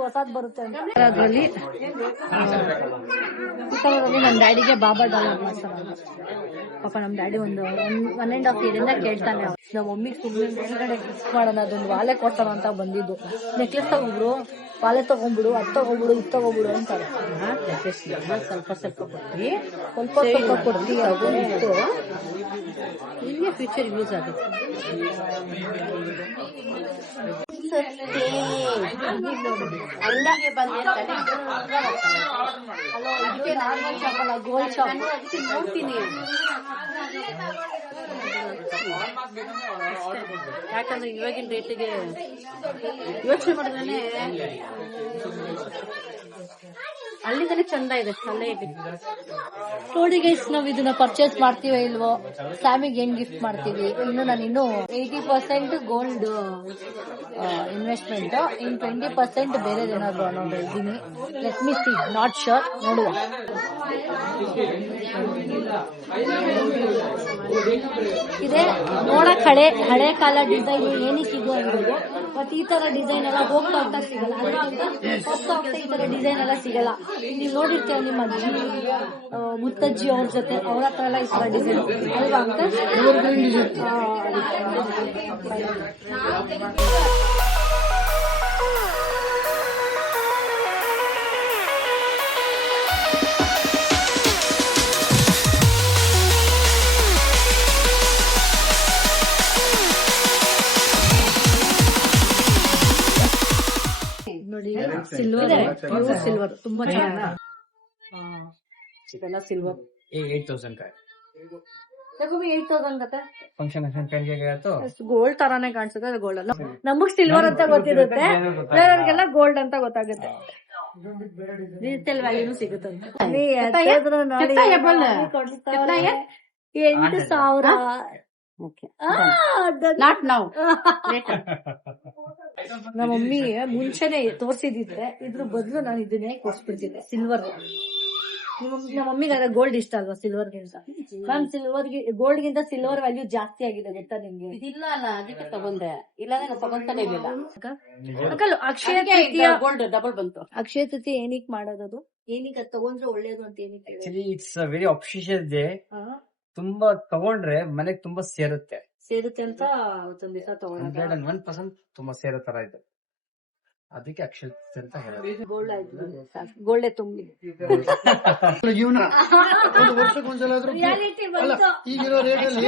ಹೊಸಾದ್ ಬರುತ್ತೆ ಅಂತ. ಅದ್ರಲ್ಲಿ ನಮ್ ಡ್ಯಾಡಿಗೆ ಬಾಬಾ ಡಾಲರ್ ಮಾಡ್ತಾರೆ. ಪಾಪ ನಮ್ ಡ್ಯಾಡಿ ಒಂದು 1.5 year ಇಂದ ಕೇಳ್ತಾನೆ. ನಮ್ಮ ಮಮ್ಮಿಗೆ ಸುಮ್ಮನೆ ಮೇಲ್ಗಡೆ ಗಿಫ್ಟ್ ಮಾಡೋಣ, ಅದೊಂದು ವಾಲೆ ಕೊಡ್ತಾರ ಅಂತ ಬಂದಿದ್ದು. ನೆಕ್ಲೆಸ್ ತಗೊಂಡ್ಬಿಡು, ವಾಲೆ ತಗೊಂಡ್ಬಿಡು, ಅದು ತಗೊಂಡ್ಬಿಡು, ಇದು ತಗೊಂಡ್ಬಿಡು ಅಂತಾರೆ. ಸ್ವಲ್ಪ ಕೊಡ್ತೀವಿ, ಸ್ವಲ್ಪ ಕೊಡ್ತೀವಿ. ಅದು ಇತ್ತು ನಿಮಗೆ ಫ್ಯೂಚರ್ ಯೂಸ್ ಆಗುತ್ತೆ. ಅಂಗಡಿಗೆ ಬಂದ ಗೋಲ್ಡ್ ಶಾಪ್ ನೋಡ್ತೀನಿ. ಯಾಕಂದ್ರೆ ಇವಾಗಿನ ರೇಟಿಗೆ ಯೋಚನೆ ಮಾಡಿದ್ರೆ ಅಲ್ಲಿಂದಲೇ ಚಂದ ಇದೆ. ಅಲ್ಲೇ ಇದೆ ನೋಡಿ ಗೈಸ್, ನಾವ್ ಇದನ್ನ ಪರ್ಚೇಸ್ ಮಾಡ್ತೀವೋ ಇಲ್ವೋ, ಸ್ಯಾಮಿಗೆ ಏನ್ ಗಿಫ್ಟ್ ಮಾಡ್ತೀವಿ. ನಾನು 80% ಗೋಲ್ಡ್ ಇನ್ವೆಸ್ಟ್ಮೆಂಟ್, ಇನ್ 20% ಬೇರೆದೇನಾದ್ರು ಅನ್ನೋದು ಇದ್ದೀನಿ. Let me C, not sure, ನೋಡುವ. ಇದೆ ನೋಡಕ್ ಹಳೆ ಕಾಲ ಡಿಸೈನ್ ಏನಕ್ಕೆ ಇದು ಆಗಿರೋದು. ಬಟ್ ಈ ತರ ಡಿಸೈನ್ ಎಲ್ಲ ಹೋಗ್ತಾ ಸಿಗಲ್ಲ. ಹೋಗ್ತಾ ಈ ತರ ಡಿಸೈನ್ ಎಲ್ಲ ಸಿಗಲ್ಲ. ನೀವು ನೋಡಿರ್ತೀರ ನಿಮ್ಮ ಅಜ್ಜಿ, ಮುತ್ತಜ್ಜಿ ಅವ್ರ ಜೊತೆ, ಅವ್ರ ಹತ್ರ ಎಲ್ಲ ಈ ತರ ಡಿಸೈನ್ ಅಲ್ವಾ ಅಂತ. ನೋಡಿ, ಸಿಲ್ವರ್, ಪ್ಯೂರ್ ಸಿಲ್ವರ್, ತುಂಬಾ ಚೆನ್ನಾಗಿ. ಇದೆಲ್ಲ ಸಿಲ್ವರ್. 8,000 का 8,000 ಕತೆ. फंक्शन पहन गया तो ಗೋಲ್ಡ್ ತರಾನೇ ಕಾಣಿಸುತ್ತೆ. ಅದು ಗೋಲ್ಡ್ ಅಲ್ಲ. ನಮಗ್ ಸಿಲ್ವರ್ ಅಂತ ಗೊತ್ತಿರುತ್ತೆ, ಬೇರೆಯವ್ರಿಗೆಲ್ಲ ಗೋಲ್ಡ್ ಅಂತ ಗೊತ್ತಾಗುತ್ತೆ. ಡಿಜಿಟಲ್ ವ್ಯಾಲ್ಯೂನು ಸಿಗುತ್ತಂತೆ. 8,000. ನಾಟ್ ನಾವು. ನಮ್ಮ ಮಮ್ಮಿ ಮುಂಚೆನೆ ತೋರ್ಸಿದಿದ್ರೆ ಇದ್ರ ಬದಲು ನಾನು ಇದನ್ನೇ ಕೊಡ್ಸ್ಬಿಡ್ತಿದ್ದೆ, ಸಿಲ್ವರ್. ನಮ್ಮ ಮಮ್ಮಿಗೆ ಗೋಲ್ಡ್ ಇಷ್ಟ ಅಲ್ವಾ ಸಿಲ್ವರ್ ಗಿಂತ. ಮ್ಯಾಮ್, ಗೋಲ್ಡ್ ಗಿಂತ ಸಿಲ್ವರ್ ವ್ಯಾಲ್ಯೂ ಜಾಸ್ತಿ ಆಗಿದೆ ಗೊತ್ತಾ ನಿಮ್ಗೆ? ಇದಿಲ್ಲ ಅಲ್ಲ, ಅದಕ್ಕೆ ತಗೊಂಡೆ. ಇಲ್ಲಾಂದ್ರೆ ನಾವು ತಗೊಂತಾನೆ ಇರಲಿಲ್ಲ. ಅಕ್ಷಯ ತೃತೀಯ ಗೋಲ್ಡ್ ಡಬಲ್ ಬಂತು. ಅಕ್ಷಯ ತೃತೀಯ ಏನಕ್ ಮಾಡೋದು? ಏನಕ್ಕೆ ತಗೊಂಡ್ರೆ ಒಳ್ಳೇದು ಅಂತ ಏನಕ್ಕೆ? Actually it's very auspicious day. ತುಂಬಾ ತಗೊಂಡ್ರೆ ಮನೆಗ್ ತುಂಬಾ ಸೇರುತ್ತೆ ಅಂತ ಅವತ್ತೊಂದ್ ದಿವಸ ತಗೊಂಡ 101% ತುಂಬಾ ಸೇರೋ ತರ ಇದೆ. ಅದಕ್ಕೆ ಅಕ್ಷಯ ಅಂತ ಹೇಳೋದು. ಗೋಲ್ಡೆ ತುಂಬಿ ಜೀವನ ಒಂದು ವರ್ಷಕ್ಕೊಂದ್ಸಲ ಆದ್ರೂ ಈಗಿರೋ ರೇಟಲ್ಲಿ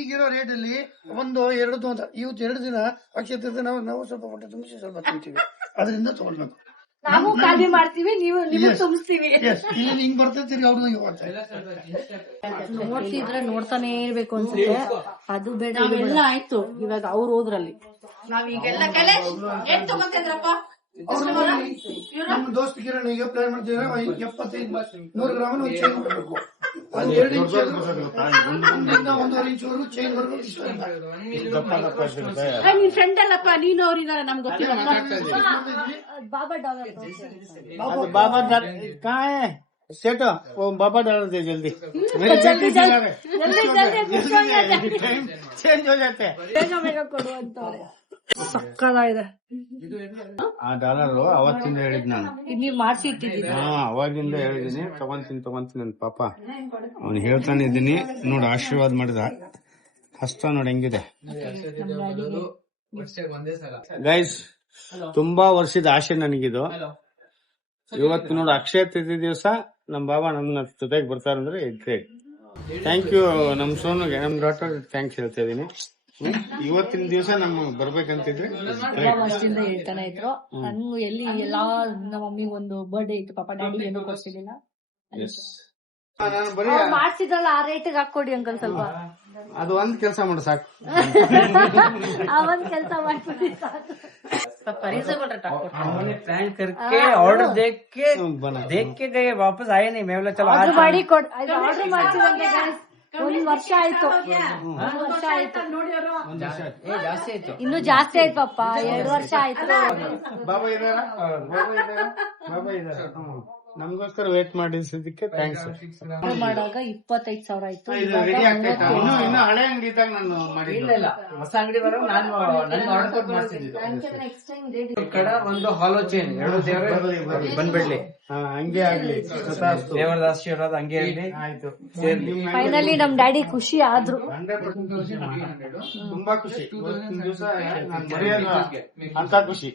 ಈಗಿರೋ ರೇಟಲ್ಲಿ 1-2 ಅಂತ ಇವತ್ತು 2 ದಿನ ಅಕ್ಷಯ ತೃತೀಯ ನಾವು ಸ್ವಲ್ಪ ಹೊಟ್ಟೆ ತುಂಬಿಸಿ ಸ್ವಲ್ಪ ತಿಂತೀವಿ. ಅದರಿಂದ ತಗೊಳ್ಬೇಕು. ನಾವು ಖಾಲಿ ಮಾಡ್ತೀವಿ, ನೀವು ತುಂಬಿಸ್ತೀವಿ. ಹಿಂಗ್ ಬರ್ತೈತಿ ಅವ್ರದ್ದು ನೋಡ್ತಿದ್ರೆ ನೋಡ್ತಾನೆ ಇರ್ಬೇಕು ಅನ್ಸುತ್ತೆ. ಅದು ಬೇಡ, ಎಲ್ಲ ಆಯ್ತು. ಇವಾಗ ಅವ್ರು ಹೋದ್ರಲ್ಲಿ ನಾವೀಗೆಲ್ಲ ಏನ್ ತಗೊಂತಿದ್ರಪ್ಪ? ನಮ್ಮ ದೋಸ್ತ ಕಿರಣ್ ಈಗ ಪ್ಲಾನ್ ಮಾಡ್ತಿದ್ರೆ 75-100 ಗ್ರಾಮ್ ಒಂದು ಚೈನ್ ಬರಬೇಕು. 1.5 ಇಂಚ್ 1.5 ಇಂಚ್ವರೆಗೂ ಚೈನ್ ಬರಬೇಕು. ನಿನ್ ಫ್ರೆಂಡ್ ಅಲ್ಲಪ್ಪ, ನೀನು ಅವ್ರಿದಾರೆ ನಮ್ಗೆ ಗೊತ್ತಿಲ್ಲ. ಬಾಬಾ ಡಾಲರ್ बाबा कहाँ है सेठ? वो बाबा डाल दे जल्दी, टाइम चेंज हो जाते हैं. ಬೇಗ ಕೊಡು ಅಂತವ್ರೆ. ಸಕ್ಕದಾಗಿದೆ ಆ ಡಾಲರ್ ಅವತ್ತಿಂದ ಹೇಳಿದ್ ನಾನು. ನೀವ್ ಮಾಡ್ಸಿ ಇಟ್ಟಿದ್ದೀರಿ. ಅವಾಗಿಂದ ಹೇಳಿದೀನಿ ತಗೊಂತೀನಿ ನನ್ ಪಾಪ. ಅವ್ನು ಹೇಳ್ತಾನೆ ಇದ್ದೀನಿ ನೋಡು, ಆಶೀರ್ವಾದ ಮಾಡಿದ ಹಸ್ತ ನೋಡಿ ಹೆಂಗಿದೆ. ಗೈಸ್, ತುಂಬಾ ವರ್ಷದ ಆಸೆ ನನಗಿದು. ಇವತ್ತು ನೋಡು, ಅಕ್ಷಯ ತೃತೀಯ ದಿವಸ ನಮ್ ಬಾಬಾ ನನ್ನ ಜೊತೆಗೆ ಬರ್ತಾರಂದ್ರೆ ಗ್ರೇಟ್. ಥ್ಯಾಂಕ್ ಯು ನಮ್ ಸೋನುಗೆ, ನಮ್ ಡಾಕ್ಟರ್ ಥ್ಯಾಂಕ್ಸ್ ಹೇಳ್ತಾ ಇದೀನಿ. ಇವತ್ತಿನ ದಿವಸ ನಮ್ಮ ಬರ್ಬೇಕಂತಿದ್ರೆ ತುಂಬಾ ವರ್ಷದಿಂದ ಹೇಳ್ತಾನೆ ಇದ್ರು. ನನ್ಗೂ ಎಲ್ಲಾ ನಮ್ಮ ಮಮ್ಮಿಗೆ ಒಂದು ಬರ್ಡೇ ಇತ್ತು, ಪಾಪ ಡ್ಯಾಡಿ ಏನೂ ಕೊಡ್ಸಿರ್ಲಿಲ್ಲ. ನಾನು ಬರೀ ಮಾಡ್ಸಿದ್ರಲ್ಲ ಆ ರೇಟಿಗೆ ಹಾಕೊಡಿ ಅಂಕಲ್ ಸ್ವಲ್ಪ. ಅದು ಒಂದ್ ಕೆಲಸ ಮಾಡು ಸಾಕು. ಆ ಒಂದ್ ಕೆಲಸ ಮಾಡ್ಬಿಡಿ ಸಾಕು. हमने प्लान करके ऑर्डर देख के गए, वापस आए नहीं. मैं बोला चलो ಆರ್ಡರ್ ಮಾಡಿ ಆರ್ಡರ್ ಮಾಡ್ತೀವಂತೆ guys. 1 ವರ್ಷ ಆಯ್ತು. 1 ವರ್ಷ ಆಯ್ತು. ಜಾಸ್ತಿ ಆಯ್ತು. ಇನ್ನು ಜಾಸ್ತಿ ಆಯ್ತು ಪಪ್ಪ, 2 ವರ್ಷ ಆಯ್ತು. ಬಾಬಾ ಇದಾರ, ಬಾಬಾ ಇದಾರ. ನಮಗೋಸ್ಕರ ವೇಟ್ ಮಾಡಿದ್ದಕ್ಕೆ ಥ್ಯಾಂಕ್ಸ್. ಆರ್ಡರ್ ಮಾಡುವಾಗ 25,000 ಆಯ್ತು. ರೆಡಿ ಆಗ್ತೈತಾ? ಇನ್ನು ಹಳೆ ಅಂಗಡಿ ಇದ್ದಾಗ ನಾನು ಮಾಡಿದ್ದೆ. ಇಲ್ಲ ಹೊಸ ಅಂಗಡಿ ಬರೋ ನಾನು ಆರ್ಡರ್ ಕೊಟ್ಟು ಮಾಡ್ತಿದ್ದೆ. ಈ ಕಡೆ ಒಂದು ಹಾಲೋ ಚೈನ್ 2 ದೇವರ ಬಂದ್ಬಿಡ್ಲಿ. ಹಂಗೆ ಆಗ್ಲಿ. ದೇವರದ ಆಶೀರ್ವಾದ ಹಂಗೆ ಇರ್ಲಿ. ಆಯ್ತು. ಫೈನಲಿ ನಮ್ ಡ್ಯಾಡಿ ಖುಷಿ ಆದ್ರು. 100% ಖುಷಿ. ತುಂಬಾ ಖುಷಿ. ಇವತ್ತಿನ ದಿವಸ ನಾನು ಮರೆಯಲ್ಲ ಅಂತ ಖುಷಿ.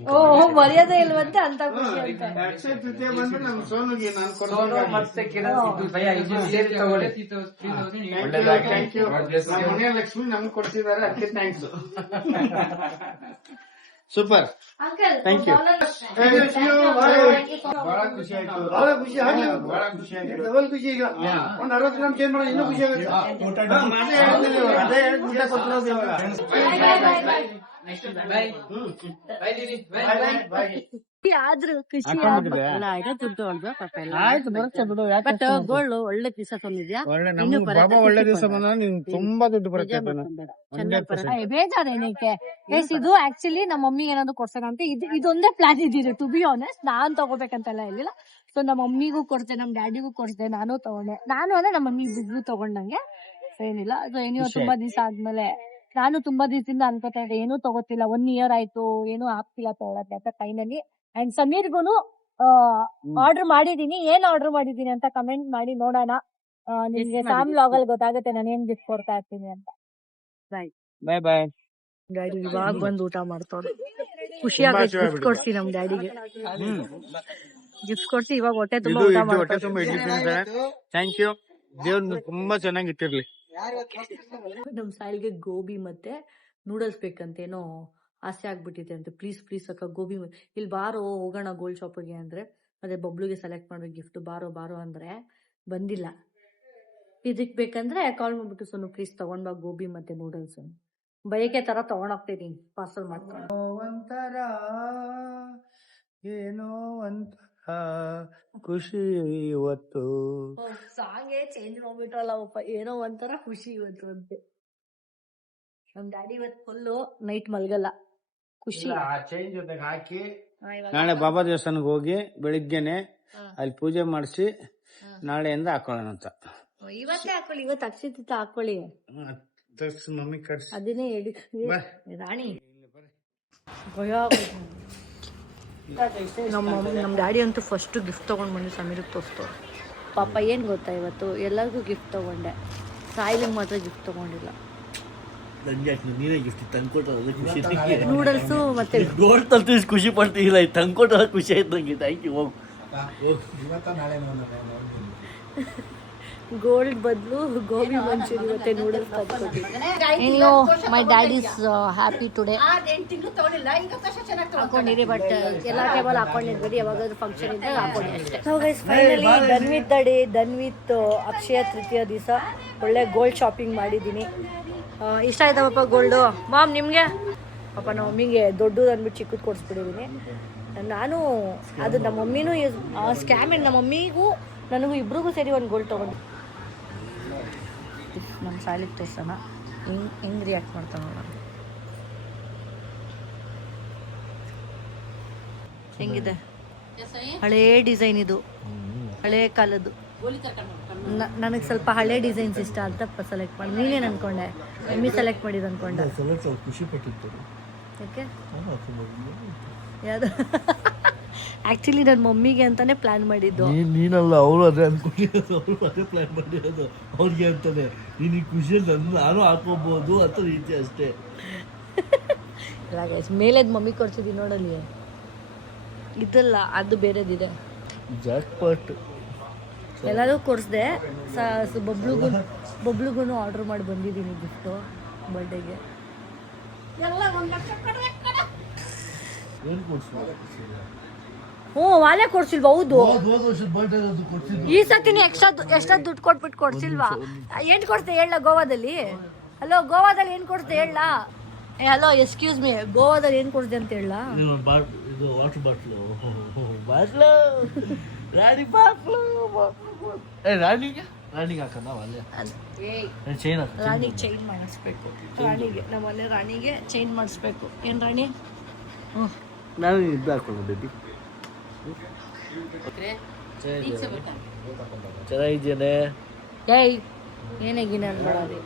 ಮರ್ಯಾದೆ ಇಲ್ವಂತೆ ಅಂತ ಖುಷಿ ಅಂತ. ಅಕ್ಷಯ ತೃತೀಯ ಬಂದ್ರೆ ನಮ್ ಸೋನುಗೆ ನಾನು ಸೋನು ಮತ್ತೆ ಕಿರಣ್ ಭಯ್ಯ ಇದು ಸೇರಿ ತಗೊಳ್ಳಿ. Thank you. ನಮ್ಮ ಮನೆಯ ಲಕ್ಷ್ಮಿ ನಮ್ಗೆ ಕೊಡ್ತಿದ್ದಾರೆ, ಅದಕ್ಕೆ ಥ್ಯಾಂಕ್ಸ್. Super, thank you. ಬಹಳ ಖುಷಿ ಆಯ್ತು. ಬಹಳ ಖುಷಿ ಆಗಿ ಬಹಳ ಖುಷಿ ಆಯ್ತು. ಡಬಲ್ ಖುಷಿ. ಈಗ ಒಂದ್ 60 ಗ್ರಾಮ್ ಚೇಂಜ್ ಮಾಡೋದು ಇನ್ನೂ ಖುಷಿ ಆಗುತ್ತೆ. ಅದೇ ಊಟ ಕೊಟ್ಟು ಆದ್ರೂ ಖುಷಿ ಆಯ್ತು. ಬರುತ್ತೆ ಬಿಡು. ಬಟ್ ಗೋಲ್ಡ್ ಒಳ್ಳೆ ಪೀಸ ತಂದಿದ್ಯಾ. ಬಾಬಾ ಒಳ್ಳೆ ದಿವಸ ಬಂದ ನಿನ್ ತುಂಬಾ ದುಡ್ಡು ಬರುತ್ತೆ. ಬೇಜಾರೇನಕ್ಕೆ ಗೈಸ್, ಇದು ಆಕ್ಚುಲಿ ನಮ್ಮ ಮಮ್ಮಿಗೆ ಏನಾದ್ರು ಕೊಡ್ಸೋಣ ಅಂತ ಇದೊಂದೇ ಪ್ಲಾನ್ ಇದ್ದಿದೆ. ಟು ಬಿ ಆನೆಸ್ಟ್ ನಾನ್ ತಗೋಬೇಕಂತೆಲ್ಲ ಇರ್ಲಿಲ್ಲ. ಸೊ ನಮ್ಮ ಮಮ್ಮಿಗೂ ಕೊಡ್ದೆ, ನಮ್ ಡ್ಯಾಡಿಗೂ ಕೊಡ್ದೆ, ನಾನು ತಗೊಂಡೆ. ನಾನು ಅಂದ್ರೆ ನಮ್ಮ ಮಮ್ಮಿ ಬಿಗ್ರು ತಗೊಂಡಂಗೆ ಏನಿಲ್ಲ. ಸೊ ಏನೋ ತುಂಬಾ ದಿವಸ ಆದ್ಮೇಲೆ ನಾನು ತುಂಬಾ ದಿವಸದಿಂದ ಅನ್ಕೋತಾ ಇದ್ದೆ ಏನೂ ತಗೋತಿಲ್ಲ. 1 year ಆಯ್ತು, ಏನೂ ಆಗ್ತಿಲ್ಲ ತಗೊಳಕ್ಕೆ ಅಂತ ಫೈನಲಿ. ಅಂಡ್ ಸಮೀರ್ಗುನು ಆರ್ಡರ್ ಮಾಡಿದೀನಿ. ಏನ್ ಆರ್ಡರ್ ಮಾಡಿದೀನಿ ಅಂತ ಕಮೆಂಟ್ ಮಾಡಿ ನೋಡೋಣ. ನಿಮ್ಗೆ ಸಾಮ್ ವ್ಲಾಗ್ ಅಲ್ಲಿ ಗೊತ್ತಾಗುತ್ತೆ ನಾನು ಏನ್ ಗಿಫ್ಟ್ ಕೊಡ್ತಾ ಇರ್ತೀನಿ ಅಂತ. ಬಾಯ್ ಬಾಯ್. ಡ್ಯಾಡಿ ಇವಾಗ ಬಂದು ಊಟ ಮಾಡ್ತಾರೆ. ಖುಷಿಯಾಗಿ ಗಿಫ್ಟ್ ಕೊಡ್ಸಿ ನಮ್ ಡ್ಯಾಡಿಗೆ. ಗಿಫ್ಟ್ ಕೊಡ್ಸಿ ಇವಾಗ ಹೊಟ್ಟೆ ತುಂಬಾ ಊಟ ಹೊಟ್ಟೆ ಮಾಡ್ತಾರೆ. ತುಂಬಾ ಇಡ್ಲಿ ತಿಂತಾರೆ. Thank you. ದೇವ್ರು ತುಂಬಾ ಚೆನ್ನಾಗಿ ಇಟ್ಟಿರ್ಲಿ. ನಮ್ ಸಾಯಿಲ್ಗೆ ಗೋಬಿ ಮತ್ತೆ ನೂಡಲ್ಸ್ ಬೇಕಂತ ಏನೋ ಆಸೆ ಆಗ್ಬಿಟ್ಟಿದೆ ಅಂತ. ಪ್ಲೀಸ್ ಪ್ಲೀಸ್ ಅಕ್ಕ ಗೋಬಿ ಇಲ್ಲಿ ಬಾರೋ ಹೋಗೋಣ ಗೋಲ್ಡ್ ಶಾಪಿಗೆ ಅಂದ್ರೆ, ಅದೇ ಬಬ್ಲುಗೆ ಸೆಲೆಕ್ಟ್ ಮಾಡೋ ಗಿಫ್ಟ್ ಬಾರೋ ಬಾರೋ ಅಂದ್ರೆ ಬಂದಿಲ್ಲ. ಇದಕ್ ಬೇಕಂದ್ರೆ ಕಾಲ್ ಮಾಡ್ಬಿಟ್ಟು ಸೋನು ಪ್ಲೀಸ್ ತಗೊಂಡ್ ಬಾ ಗೋಬಿ ಮತ್ತೆ ನೂಡಲ್ಸ್. ಬಯಕೆ ತರ ತಗೊಂಡೋಗ್ತೀನಿ ಪಾರ್ಸಲ್ ಮಾಡ್ಕೊಂಡು. ಒಂಥರ ಏನೋ ಒಂಥರ ಖುಷಿ ಇವತ್ತು. ಸಾಂಗೇ ಚೇಂಜ್ ಮಾಡ್ಬಿಟ್ರಲ್ಲ ಅಪ್ಪ. ಏನೋ ಒಂಥರ ಖುಷಿ ಇವತ್ತು ಅಂತೆ. ನಮ್ ಡ್ಯಾಡಿ ಇವತ್ತು ಫುಲ್ಲು ನೈಟ್ ಮಲ್ಗಲ್ಲ, ಖುಷಿ. ಚೇಂಜ್ ಜೊತೆಗೆ ಹಾಕಿ ನಾಳೆ ಬಾಬಾ ದೇವಸ್ಥಾನಕ್ಕೆ ಹೋಗಿ ಬೆಳಿಗ್ಗೆನೆ ಅಲ್ಲಿ ಪೂಜೆ ಮಾಡಿಸಿ ನಾಳೆಯಿಂದ ಹಾಕೊಳ್ಳೋಣ ಅಂತ. ಇವತ್ತೇ ಹಾಕೊಳ್ಳಿ, ಇವತ್ತು ಅಕ್ಷಿತ ಹಾಕೊಳ್ಳಿ. ಮಮ್ಮಿ ಕರ್ಸಿ ಅದನ್ನೇ ಹೇಳಿ ರಾಣಿ. ನಮ್ಮ ಡ್ಯಾಡಿ ಅಂತೂ ಫಸ್ಟ್ ಗಿಫ್ಟ್ ತೊಗೊಂಡು ಬಂದು ಸಮೀರಿಗೆ ತೋರಿಸ್ತವ್ರು. ಪಾಪ ಏನು ಗೊತ್ತಾ, ಇವತ್ತು ಎಲ್ಲರಿಗೂ ಗಿಫ್ಟ್ ತೊಗೊಂಡೆ, ಸಾಯಿಲಿಗೆ ಮಾತ್ರ ಗಿಫ್ಟ್ ತೊಗೊಂಡಿಲ್ಲ. ನೀನೇ ಗಿಫ್ಟ್ ತಂದ್ಕೊಟ್ರೆ ಖುಷಿ. ನೂಡಲ್ಸು ಮತ್ತೆ ಗೋಲ್ಡ್ ತಂದು ಖುಷಿ ಪಡ್ತಿಲ್ಲ, ತಂದ್ಕೊಟ್ರೆ ಖುಷಿ ಆಯ್ತು ನಂಗೆ. Thank you. ಹೋಗು. ಗೋಲ್ಡ್ ಬದಲು ಗೋಬಿ ಮಂಚೂರಿ ಮತ್ತೆ ನೂಡಲ್ಸ್ ತಂದ್ಕೊಟ್ಟಿದ್ದೀನಿ. My dad is happy today. ಹಾಕೊಂಡಿರಿ, ಬಟ್ ಎಲ್ಲ ಟೈಮಲ್ಲಿ ಹಾಕೊಂಡಿರ್ಬೇಡಿ, ಯಾವಾಗಾದ್ರೂ ಫಂಕ್ಷನ್ ಇದ್ದಾಗ ಹಾಕೊಳ್ಳಿ ಅಷ್ಟೇ. So guys finally done with the day, done with Akshaya Tritiya ದಿವಸ ಒಳ್ಳೆ ಗೋಲ್ಡ್ ಶಾಪಿಂಗ್ ಮಾಡಿದ್ದೀನಿ. ಇಷ್ಟ ಆಯ್ತಾ ಪಾಪ ಗೋಲ್ಡು? ಮಾಮ್ ನಿಮಗೆ? ಪಾಪ ನಮ್ಮ ಮಮ್ಮಿಗೆ ದೊಡ್ಡದು ಅಂದ್ಬಿಟ್ಟು ಚಿಕ್ಕದು ಕೊಡಿಸ್ಬಿಟ್ಟಿದ್ದೀನಿ. ನಾನು ಅದು ನಮ್ಮ ಮಮ್ಮಿನೂ ಸ್ಕ್ಯಾಮ್. ನಮ್ಮ ಮಮ್ಮಿಗೂ ನನಗೂ ಇಬ್ರಿಗೂ ಸೇರಿ ಒಂದು ಗೋಲ್ಡ್ ತೊಗೊಂಡು ನಮ್ಮ ಸಾಲಿಗೆ ತೋರ್ಸೋಣ, ಹೆಂಗೆ ರಿಯಾಕ್ಟ್ ಮಾಡ್ತಾ ನೋಡೋಣ. ಹೆಂಗಿದೆ? ಹಳೇ ಡಿಸೈನ್ ಇದು, ಹಳೇ ಕಾಲದ್ದು. ನನಗೆ ಸ್ವಲ್ಪ ಹಳೆ ಡಿಸೈನ್ಸ್ ಇಷ್ಟ ಅಂತ ಸೆಲೆಕ್ಟ್ ಮಾಡಿ. ನೀನೇನು ಅನ್ಕೊಂಡೆ? ಮಮ್ಮಿ ಸೆಲೆಕ್ಟ್ ಮಾಡಿದ್ದು ಅನ್ಕೊಂಡೆ. ಖುಷಿ ಪಟ್ಟಿತ್ತು. ಯಾಕೆ? ಯಾವುದು? ಆ್ಯಕ್ಚುಲಿ ನನ್ನ ಮಮ್ಮಿಗೆ ಅಂತಾನೆ ಪ್ಲಾನ್ ಮಾಡಿದ್ದು. ನೀನಲ್ಲ, ಅವರು ಅದೇ ಅನ್ಕೊಂಡಿರೋದು, ಅವರು ಅದೇ ಪ್ಲಾನ್ ಮಾಡಿರೋದು ಅವ್ರಿಗೆ ಅಂತಾನೆ. ನೀನು ಖುಷಿಯಲ್ಲಿ ನಾನು ಹಾಕೋಬಹುದು ಅಂತ ರೀತಿ ಅಷ್ಟೇ. ಮೇಲೆದ್ ಮಮ್ಮಿ ಕೊಡ್ಸಿದ್ದೀನಿ ನೋಡಲಿ, ಇದಲ್ಲ ಅದು ಬೇರೆದಿದೆ. ಜಾಕ್ಪಾಟ್ ಎಲ್ಲರೂ ಕೊಡಿಸ್ದೆ. ಬಬ್ಲುಗೂ ಆರ್ಡರ್ ಮಾಡಿ ಬಂದಿದ್ದೀನಿ ಗಿಫ್ಟು ಬರ್ಡೇಗೆ. ಎಲ್ಲ 1 ಲಕ್ಷ ಏನು ಕೊಡ್ಸು ಹ್ಞೂ ವಾಲೆ ಕೊಡ್ಸಿಲ್ವಾ? ಹೌದು. ಹೋದ ವರ್ಷದ ಬರ್ಡೇ ಅದು ಕೊಡ್ತಿದ್ದು. ಈ ಸತಿನಿ ಎಕ್ಸ್ಟ್ರಾ ದುಡ್ಡು ಕೊಟ್ಬಿಟ್ಟು ಕೊಡ್ಸಿಲ್ವಾ? ಏನ್ ಕೊಡ್ತೆ ಹೇಳ ಗೋವಾದಲ್ಲಿ? ಹಲೋ, ಗೋವಾದಲ್ಲಿ ಏನ್ ಕೊಡ್ತೆ ಹೇಳ? ಹಲೋ, ಎಕ್ಸ್ಕ್ಯೂಸ್ ಮೀ, ಗೋವಾದಲ್ಲಿ ಏನ್ ಕೊಡ್ತೆ ಅಂತ ಹೇಳ? ಇದು ವಾಟರ್ ಬಾಟ್ಲು ರಾಣಿ ಬಾಟ್ಲು. ರಾಣಿಗೆ ಹಾಕಲ್ಲ ಅಲ್ಲೇ ಚೈನ್ ಹಾಕ. ರಾಣಿಗೆ ಚೈನ್ ಮಾಡಿಸ್ಬೇಕು. ರಾಣಿಗೆ ನಮ್ಮನೆ ರಾಣಿಗೆ ಚೈನ್ ಮಾಡಿಸ್ಬೇಕು. ಏನ್ ರಾಣಿ? ನಾನು ಇದು ಹಾಕೊಂಡು ಬೇಬಿ ಚೆನ್ನಾಗಿದ್ದೇನೆ. ಏಯ್ ಏನಾಗಿ ನಾನು ಮಾಡೋದು?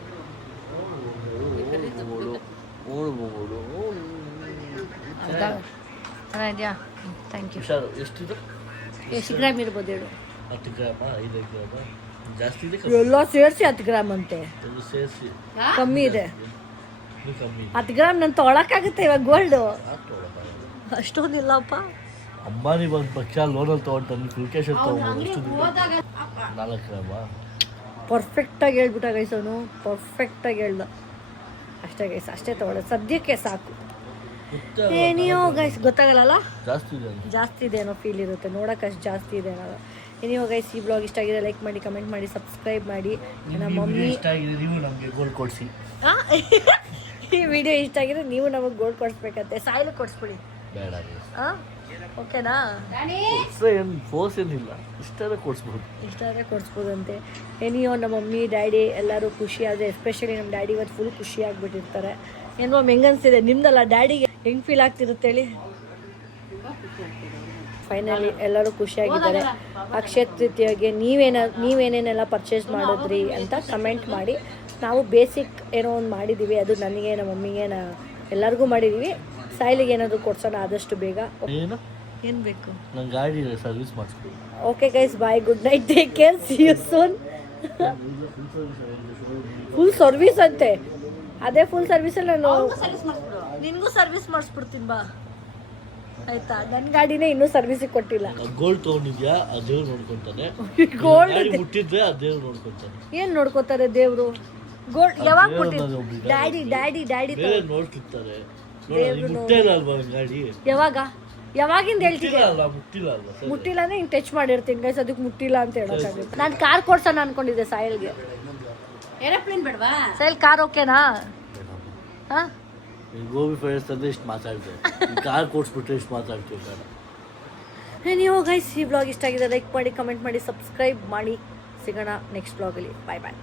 ಚೆನ್ನಾಗಿದ್ಯಾ? Thank you. ಹುಷಾರು. ಎಷ್ಟಿದೆ? ಎಷ್ಟು ಗ್ರಾಮ್ ಇರ್ಬೋದು ಹೇಳು? 10 ಗ್ರಾಮ 5 ಗ್ರಾಮ ಜಾಸ್ತಿ ಇದೆ. ಎಲ್ಲ ಸೇರಿಸಿ 10 ಗ್ರಾಮ್ ಅಂತೆ. ಎಲ್ಲ ಸೇರಿಸಿ ಕಮ್ಮಿ ಇದೆ. ಇದು ಕಮ್ಮಿ. 10 ಗ್ರಾಮ್ ನಾನು ತೊಗೊಳಕ್ಕಾಗುತ್ತೆ ಇವಾಗ ಗೋಲ್ಡು? ಅಷ್ಟೊಂದಿಲ್ಲಪ್ಪ. ಅಂಬಾನಿ ಒಂದು ಪಕ್ಷ ಲೋನಲ್ಲಿ ತೊಗೊಂಡು ಫುಲ್ಕೇಶನ್ ತೊಗೊಂಡು ಎಷ್ಟು 4 ಗ್ರಾಮ. ಪರ್ಫೆಕ್ಟಾಗಿ ಹೇಳ್ಬಿಟ್ಟ ಗೈಸ್ ಅವನು. ಪರ್ಫೆಕ್ಟಾಗಿ ಹೇಳ್ದ. ಅಷ್ಟೇ ಗೈಸ್, ಅಷ್ಟೇ ತೊಗೊಳ್ಳೋದು ಸದ್ಯಕ್ಕೆ ಸಾಕು. ಏನಿಯೋ ಗೈಸ್ ಗೊತ್ತಾಗಲ್ಲ. ಜಾಸ್ತಿ ಇದೆ ಜಾಸ್ತಿ ಇದೆ ಅನ್ನೋ ಫೀಲ್ ಇರುತ್ತೆ ನೋಡೋಕೆ. ಅಷ್ಟು ಜಾಸ್ತಿ ಇದೆ ಅನ್ನೋದು. ಏನಿಯೋ ಗೈಸ್, ಈ ಬ್ಲಾಗ್ ಇಷ್ಟ ಆಗಿದೆ ಲೈಕ್ ಮಾಡಿ, ಕಮೆಂಟ್ ಮಾಡಿ, ಸಬ್ಸ್ಕ್ರೈಬ್ ಮಾಡಿ. ನಮ್ಮ ಮಮ್ಮಿ ಇಷ್ಟ ಆಗಿದೆ ನೀವು ನಮಗೆ ಗೋಲ್ಡ್ ಕೊಡಿಸಿ. ಈ ವಿಡಿಯೋ ಇಷ್ಟ ಆಗಿದೆ ನೀವು ನಮಗೆ ಗೋಲ್ಡ್ ಕೊಡಿಸ್ಬೇಕಂತೆ. ಸಾಯಿಲು ಕೊಡಿಸ್ಬಿಡಿ. ಬೇಡ ಓಕೆನಾ? ಏನು ಫೋರ್ಸ್ ಏನಿಲ್ಲ, ಇಷ್ಟಾದ್ರೆ ಕೊಡಿಸ್ಬೋದು. ಇಷ್ಟಾದರೆ ಕೊಡಿಸ್ಬೋದಂತೆ. ಏನಿಯೋ ನಮ್ಮ ಮಮ್ಮಿ ಡ್ಯಾಡಿ ಎಲ್ಲರೂ ಖುಷಿ ಆದರೆ, ಎಸ್ಪೆಷಲಿ ನಮ್ಮ ಡ್ಯಾಡಿ ಇವತ್ತು ಫುಲ್ ಖುಷಿ ಆಗಿಬಿಟ್ಟಿರ್ತಾರೆ. ಏನೋ ಹೆಂಗನ್ಸಿದೆ ನಿಮ್ದಲ್ಲ ಡ್ಯಾಡಿಗೆ ಹೆಂಗೆ ಫೀಲ್ ಆಗ್ತಿರುತ್ತೆ ಹೇಳಿ? ಫೈನಲಿ ಎಲ್ಲರೂ ಖುಷಿಯಾಗಿದ್ದಾರೆ. ಅಕ್ಷಯ ತೃತೀಯಗೆ ನೀವೇನೇನೆಲ್ಲ ಪರ್ಚೇಸ್ ಮಾಡಿದ್ರಿ ಅಂತ ಕಮೆಂಟ್ ಮಾಡಿ. ನಾವು ಬೇಸಿಕ್ ಏನೋ ಒಂದು ಮಾಡಿದ್ದೀವಿ, ಅದು ನನಗೆ ನಮ್ಮ ಮಮ್ಮಿಗೆ ಎಲ್ಲರಿಗೂ ಮಾಡಿದ್ದೀವಿ. ಸಾಯಿಲಿಗೆ ಏನಾದರೂ ಕೊಡ್ಸೋಣ ಆದಷ್ಟು ಬೇಗ. ಏನು ಬೇಕು? ನನ್ನ ಗಾಡಿ ಸರ್ವಿಸ್ ಮಾಡಿಸ್ಬೇಕು. Okay guys, bye, good night, take care, see you soon. Full service ಅಂತೆ. ಅದೇ ಫುಲ್ ಸರ್ವಿಸಲ್ಲಿ ನಾನು ನಿನಗೂ ಸರ್ವಿಸ್ ಮಾಡಿಸ್ಬಿಡ್ತೀನಿ ಬಾ, ಆಯ್ತಾ? ನನ್ನ ಗಾಡಿನೇ ಇನ್ನೂ ಸರ್ವಿಸಿಗೆ ಕೊಟ್ಟಿಲ್ಲ. ಗೋಲ್ಡ್ ತೊಗೊಂಡಿದ್ಯಾ? ಆ ದೇವ್ರು ನೋಡ್ಕೊಂತಾನೆ. ಗೋಲ್ಡ್ ಮುಟ್ಟಿದ್ರೆ ಆ ದೇವ್ರು ನೋಡ್ಕೊಂತಾನೆ. ಏನು ನೋಡ್ಕೋತಾರೆ ದೇವರು? ಗೋಲ್ಡ್ ಯಾವಾಗ ಕೊಟ್ಟಿದ್ದು? ಡ್ಯಾಡಿ ನೋಡ್ತಿರ್ತಾರೆ. ಮುಟ್ಟೇ ಇಲ್ಲ ಅಲ್ವಾ ಗಾಡಿ? ಯಾವಾಗಿಂದ ಹೇಳ್ತಿದ್ದೆ? ಮುಟ್ಟಿಲ್ಲ ಅಲ್ವಾ? ಮುಟ್ಟಿಲ್ಲ ಅಂದ್ರೆ ಹಿಂಗೆ ಟಚ್ ಮಾಡಿರ್ತೀನಿ ಗೈಸ್, ಅದಕ್ಕೆ ಮುಟ್ಟಿಲ್ಲ ಅಂತ ಹೇಳೋಕ್ಕಾಗುತ್ತೆ. ನಾನು ಕಾರ್ ಕೊಡ್ಸೋಣ ಅನ್ಕೊಂಡಿದ್ದೆ ಸಾಯಿಲ್ಗೆ. ಏರೋಪ್ಲೇನ್ ಬೇಡವಾ? ಸಾಯಿಲ್ ಕಾರ್ ಓಕೆನಾ? ಹಾಂ, ಗೋಬಿ ಫ್ರೈಸ್ ಅಂದ್ರೆ ಇಷ್ಟು ಮಾತಾಡ್ತೇವೆ, ಕಾರ್ ಕೊಡ್ಸ್ಬಿಟ್ರೆ ಇಷ್ಟು ಮಾತಾಡ್ತೀವಿ. ನೀವು ಗೈಸ್, ಈ ಬ್ಲಾಗ್ ಇಷ್ಟ ಆಗಿದೆ ಲೈಕ್ ಮಾಡಿ, ಕಮೆಂಟ್ ಮಾಡಿ, ಸಬ್ಸ್ಕ್ರೈಬ್ ಮಾಡಿ. ಸಿಗೋಣ ನೆಕ್ಸ್ಟ್ ಬ್ಲಾಗಲ್ಲಿ. ಬಾಯ್ ಬಾಯ್.